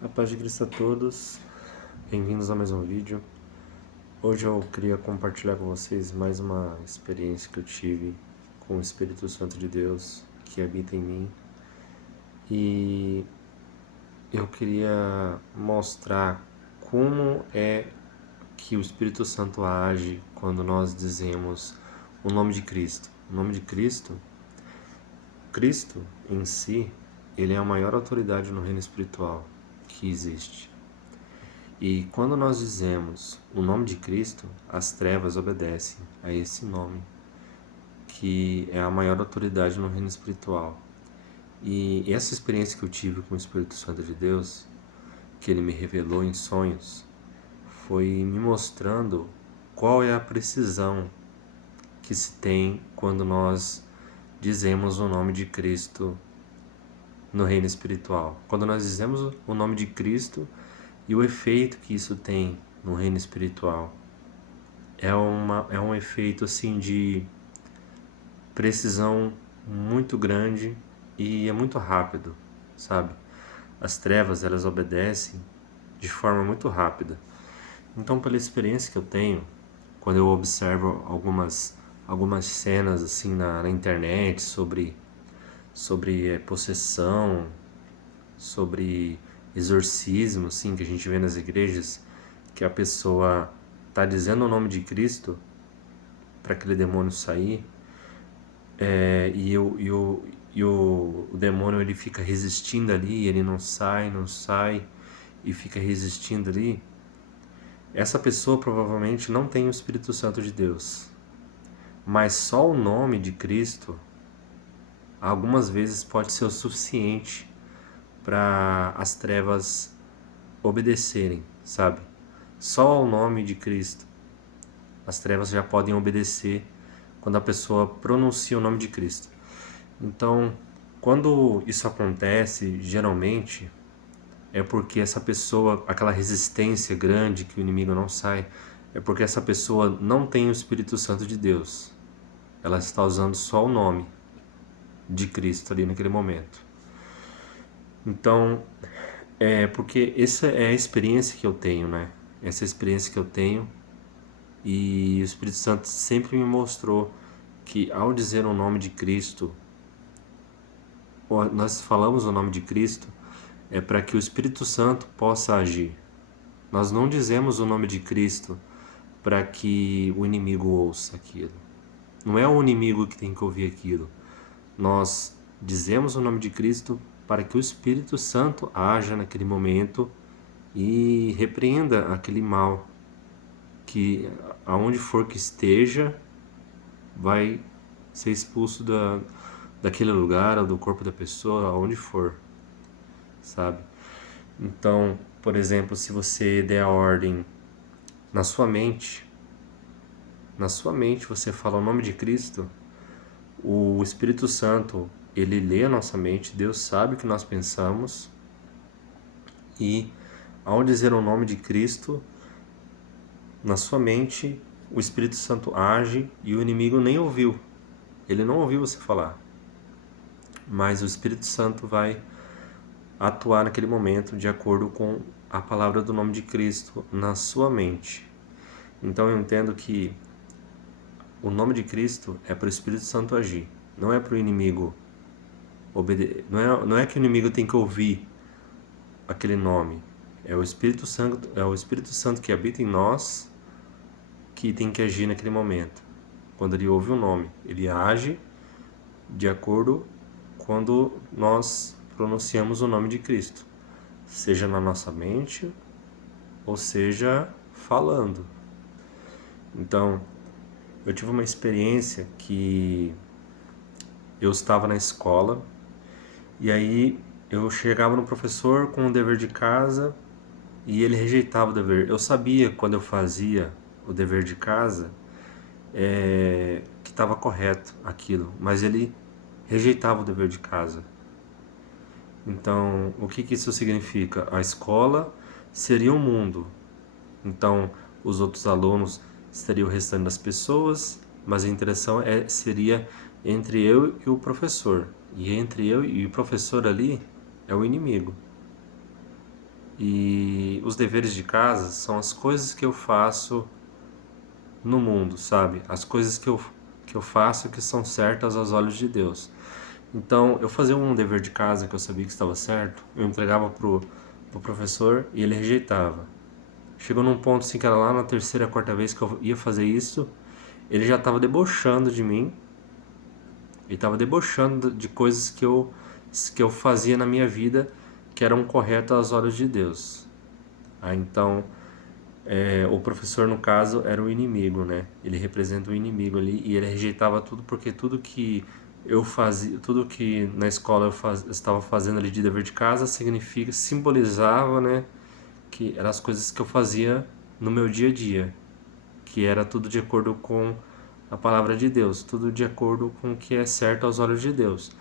A paz de Cristo a todos, bem-vindos a mais um vídeo. Hoje eu queria compartilhar com vocês mais uma experiência que eu tive com o Espírito Santo de Deus que habita em mim. E eu queria mostrar como é que o Espírito Santo age quando nós dizemos o nome de Cristo. O nome de Cristo em si, ele é a maior autoridade no reino espiritual que existe. E quando nós dizemos o nome de Cristo, as trevas obedecem a esse nome, que é a maior autoridade no reino espiritual. E essa experiência que eu tive com o Espírito Santo de Deus, que ele me revelou em sonhos, foi me mostrando qual é a precisão que se tem quando nós dizemos o nome de Cristo no reino espiritual. Quando nós dizemos o nome de Cristo e o efeito que isso tem no reino espiritual. É um efeito assim de precisão muito grande e é muito rápido, sabe? As trevas, elas obedecem de forma muito rápida. Então, pela experiência que eu tenho, quando eu observo algumas cenas assim na internet sobre possessão, sobre exorcismo, assim, que a gente vê nas igrejas, que a pessoa está dizendo o nome de Cristo para aquele demônio sair, e o demônio ele fica resistindo ali, ele não sai, e fica resistindo ali. Essa pessoa provavelmente não tem o Espírito Santo de Deus, mas só o nome de Cristo algumas vezes pode ser o suficiente para as trevas obedecerem, sabe? Só o nome de Cristo as trevas já podem obedecer quando a pessoa pronuncia o nome de Cristo. Então, quando isso acontece, geralmente é porque essa pessoa, aquela resistência grande que o inimigo não sai, é porque essa pessoa não tem o Espírito Santo de Deus. Ela está usando só o nome de Cristo ali naquele momento. Então, porque essa é a experiência que eu tenho, né? Essa é a experiência que eu tenho. E o Espírito Santo sempre me mostrou que ao dizer o nome de Cristo, nós falamos o nome de Cristo, é para que o Espírito Santo possa agir. Nós não dizemos o nome de Cristo para que o inimigo ouça aquilo. Não é o inimigo que tem que ouvir aquilo. Nós dizemos o nome de Cristo para que o Espírito Santo haja naquele momento e repreenda aquele mal que aonde for que esteja vai ser expulso daquele lugar ou do corpo da pessoa, aonde for, sabe? Então, por exemplo, se você der a ordem na sua mente você fala o nome de Cristo, o Espírito Santo, ele lê a nossa mente, Deus sabe o que nós pensamos, e ao dizer o nome de Cristo, na sua mente, o Espírito Santo age e o inimigo nem ouviu. Ele não ouviu você falar. Mas o Espírito Santo vai atuar naquele momento de acordo com a palavra do nome de Cristo na sua mente. Então eu entendo que o nome de Cristo é para o Espírito Santo agir, não é para o inimigo obedecer. Não é que o inimigo tem que ouvir aquele nome. É o Espírito Santo que habita em nós que tem que agir naquele momento. Quando ele ouve o nome, ele age de acordo quando nós pronunciamos o nome de Cristo, seja na nossa mente ou seja falando. Então, eu tive uma experiência que eu estava na escola e aí eu chegava no professor com o dever de casa e ele rejeitava o dever. Eu sabia quando eu fazia o dever de casa que estava correto aquilo, mas ele rejeitava o dever de casa. Então, o que isso significa? A escola seria o mundo. Então, os outros alunos seriam o restante das pessoas, mas a interação seria entre eu e o professor. E entre eu e o professor ali é o inimigo. E os deveres de casa são as coisas que eu faço no mundo, sabe? As coisas que eu faço que são certas aos olhos de Deus. Então, eu fazia um dever de casa que eu sabia que estava certo, eu entregava pro professor e ele rejeitava. Chegou num ponto assim que era lá na terceira, quarta vez que eu ia fazer isso, ele já estava debochando de mim, ele estava debochando de coisas que eu fazia na minha vida que eram corretas aos olhos de Deus. Então, o professor, no caso, era o inimigo, né? Ele representa o inimigo ali e ele rejeitava tudo porque tudo que eu fazia, tudo que na escola estava fazendo ali de dever de casa simbolizava, né? Que eram as coisas que eu fazia no meu dia a dia, que era tudo de acordo com a palavra de Deus, tudo de acordo com o que é certo aos olhos de Deus.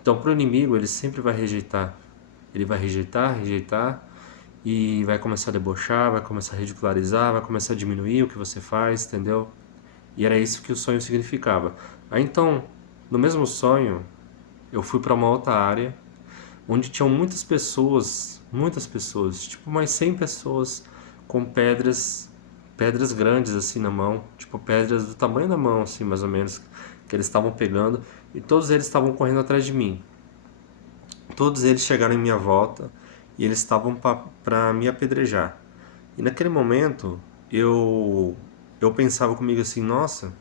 Então, para o inimigo, ele sempre vai rejeitar. Ele vai rejeitar, rejeitar, e vai começar a debochar, vai começar a ridicularizar, vai começar a diminuir o que você faz, entendeu? E era isso que o sonho significava. Aí então, no mesmo sonho, eu fui para uma outra área onde tinham muitas pessoas, tipo umas 100 pessoas com pedras grandes assim na mão, tipo pedras do tamanho da mão assim, mais ou menos, que eles estavam pegando, e todos eles estavam correndo atrás de mim. Todos eles chegaram em minha volta e eles estavam para me apedrejar. E naquele momento eu pensava comigo assim, nossa,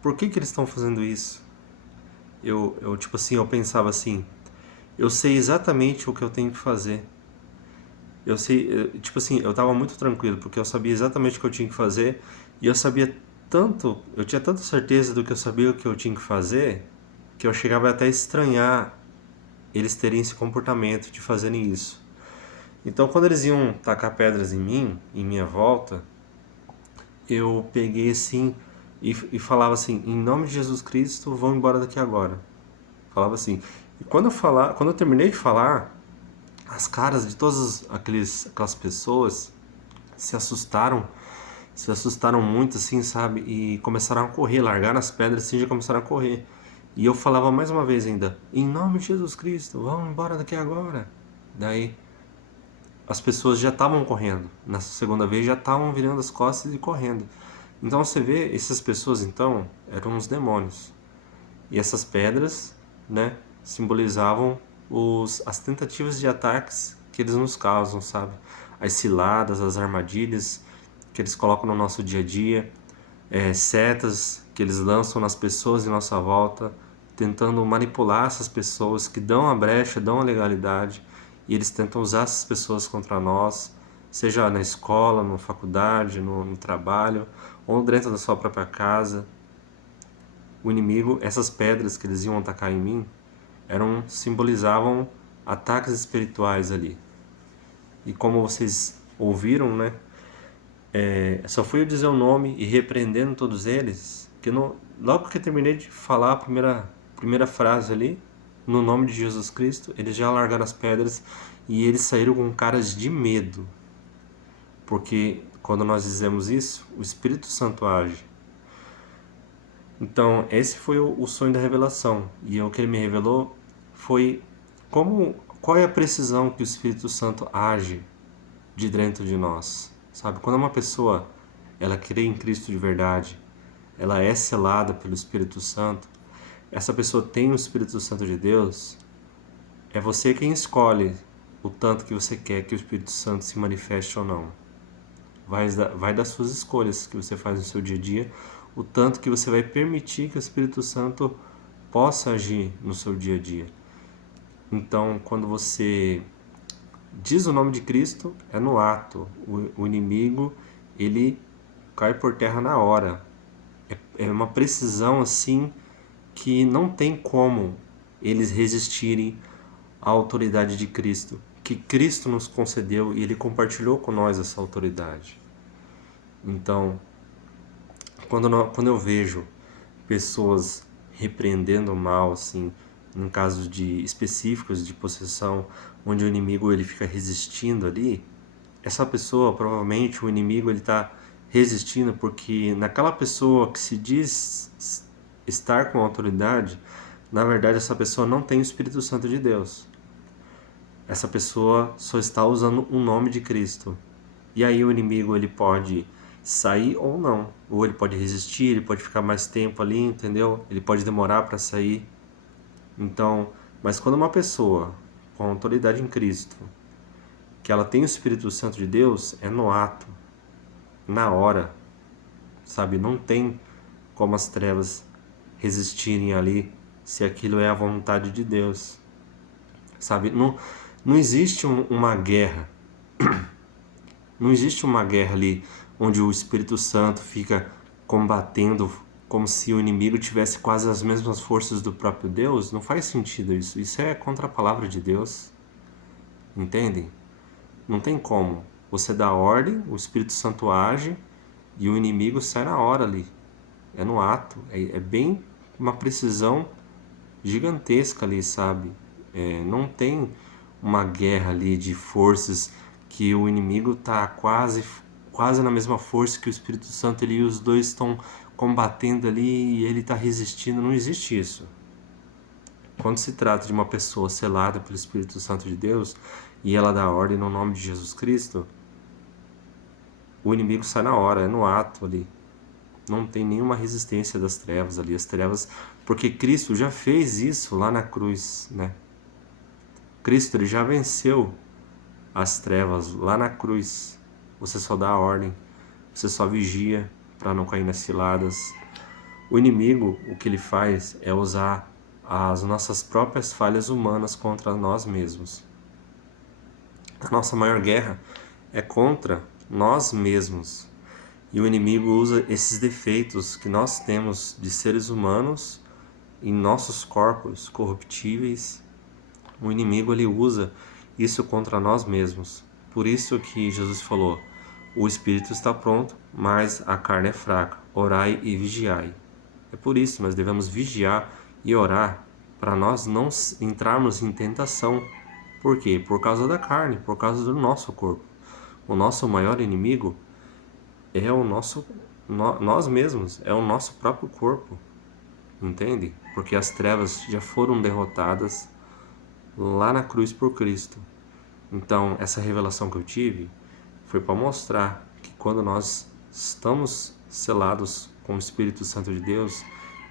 por que eles estão fazendo isso? Eu tipo assim, eu pensava assim, eu sei exatamente o que eu tenho que fazer. Eu sei, tipo assim, eu tava muito tranquilo, porque eu sabia exatamente o que eu tinha que fazer, e eu sabia tanto, eu tinha tanta certeza do que eu sabia o que eu tinha que fazer, que eu chegava até a estranhar eles terem esse comportamento de fazerem isso. Então, quando eles iam tacar pedras em mim, em minha volta, eu peguei assim e falava assim: em nome de Jesus Cristo, vão embora daqui agora. Falava assim. E quando eu terminei de falar, as caras de todas aquelas pessoas se assustaram, se assustaram muito, assim, sabe? E começaram a correr, largaram as pedras assim, já começaram a correr. E eu falava mais uma vez ainda: em nome de Jesus Cristo, vão embora daqui agora. Daí as pessoas já estavam correndo. Na segunda vez já estavam virando as costas e correndo. Então você vê, essas pessoas então eram os demônios. E essas pedras, né, simbolizavam as tentativas de ataques que eles nos causam, sabe? As ciladas, as armadilhas que eles colocam no nosso dia a dia, setas que eles lançam nas pessoas em nossa volta, tentando manipular essas pessoas que dão a brecha, dão a legalidade, e eles tentam usar essas pessoas contra nós, seja na escola, na faculdade, no trabalho, ou dentro da sua própria casa. O inimigo, essas pedras que eles iam atacar em mim, simbolizavam ataques espirituais ali. E como vocês ouviram, né? Só fui eu dizer o nome e repreendendo todos eles, que logo que eu terminei de falar a primeira frase ali, no nome de Jesus Cristo, eles já largaram as pedras e eles saíram com caras de medo. Porque quando nós dizemos isso, o Espírito Santo age. Então, esse foi o sonho da revelação. E o que ele me revelou foi qual é a precisão que o Espírito Santo age de dentro de nós. Sabe? Quando uma pessoa ela crê em Cristo de verdade, ela é selada pelo Espírito Santo, essa pessoa tem o Espírito Santo de Deus, é você quem escolhe o tanto que você quer que o Espírito Santo se manifeste ou não. Vai das suas escolhas que você faz no seu dia a dia, o tanto que você vai permitir que o Espírito Santo possa agir no seu dia a dia. Então, quando você diz o nome de Cristo, é no ato. O inimigo, ele cai por terra na hora. É uma precisão assim que não tem como eles resistirem à autoridade de Cristo, que Cristo nos concedeu e ele compartilhou com nós essa autoridade. Então, quando eu vejo pessoas repreendendo o mal, assim, em casos específicos de possessão, onde o inimigo ele fica resistindo ali, essa pessoa, provavelmente, o inimigo ele está resistindo porque naquela pessoa que se diz estar com autoridade, na verdade essa pessoa não tem o Espírito Santo de Deus. essa pessoa só está usando o nome de Cristo. E aí o inimigo ele pode sair ou não, ou ele pode resistir, ele pode ficar mais tempo ali, entendeu? Ele pode demorar para sair. Então, mas quando uma pessoa com autoridade em Cristo, que ela tem o Espírito Santo de Deus, é no ato, na hora, sabe? Não tem como as trevas resistirem ali se aquilo é a vontade de Deus, sabe? Não existe uma guerra, não existe uma guerra ali onde o Espírito Santo fica combatendo como se o inimigo tivesse quase as mesmas forças do próprio Deus. Não faz sentido isso. Isso é contra a palavra de Deus, entendem? Não tem como. Você dá ordem, o Espírito Santo age e o inimigo sai na hora ali. É no ato. É bem uma precisão gigantesca ali, sabe? Não tem uma guerra ali de forças que o inimigo tá quase na mesma força que o Espírito Santo ali, e os dois estão combatendo ali e ele está resistindo. Não existe isso. Quando se trata de uma pessoa selada pelo Espírito Santo de Deus e ela dá ordem no nome de Jesus Cristo, o inimigo sai na hora, é no ato ali. Não tem nenhuma resistência das trevas ali, as trevas, porque Cristo já fez isso lá na cruz, né? Cristo ele já venceu as trevas lá na cruz. Você só dá a ordem, você só vigia para não cair nas ciladas. O inimigo, o que ele faz é usar as nossas próprias falhas humanas contra nós mesmos. A nossa maior guerra é contra nós mesmos. E o inimigo usa esses defeitos que nós temos de seres humanos em nossos corpos corruptíveis. O inimigo ele usa isso contra nós mesmos. Por isso que Jesus falou: o espírito está pronto, mas a carne é fraca. Orai e vigiai. É por isso que nós devemos vigiar e orar para nós não entrarmos em tentação. Por quê? Por causa da carne, por causa do nosso corpo. O nosso maior inimigo é nós mesmos, é o nosso próprio corpo, entende? Porque as trevas já foram derrotadas lá na cruz por Cristo. Então, essa revelação que eu tive foi para mostrar que quando nós estamos selados com o Espírito Santo de Deus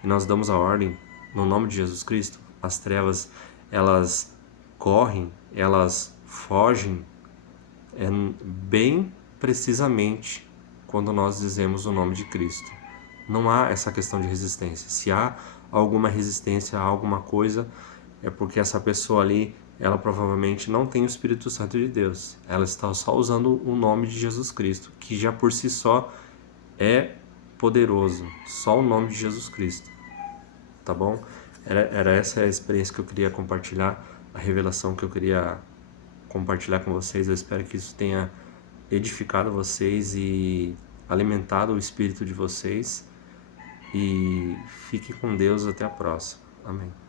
e nós damos a ordem no nome de Jesus Cristo, as trevas elas correm, elas fogem, bem precisamente quando nós dizemos o nome de Cristo. Não há essa questão de resistência. Se há alguma resistência a alguma coisa, é porque essa pessoa ali, ela provavelmente não tem o Espírito Santo de Deus. Ela está só usando o nome de Jesus Cristo, que já por si só é poderoso. Só o nome de Jesus Cristo. Tá bom? Era essa a experiência que eu queria compartilhar, a revelação que eu queria compartilhar com vocês. Eu espero que isso tenha edificado vocês e alimentado o espírito de vocês. E fiquem com Deus até a próxima. Amém.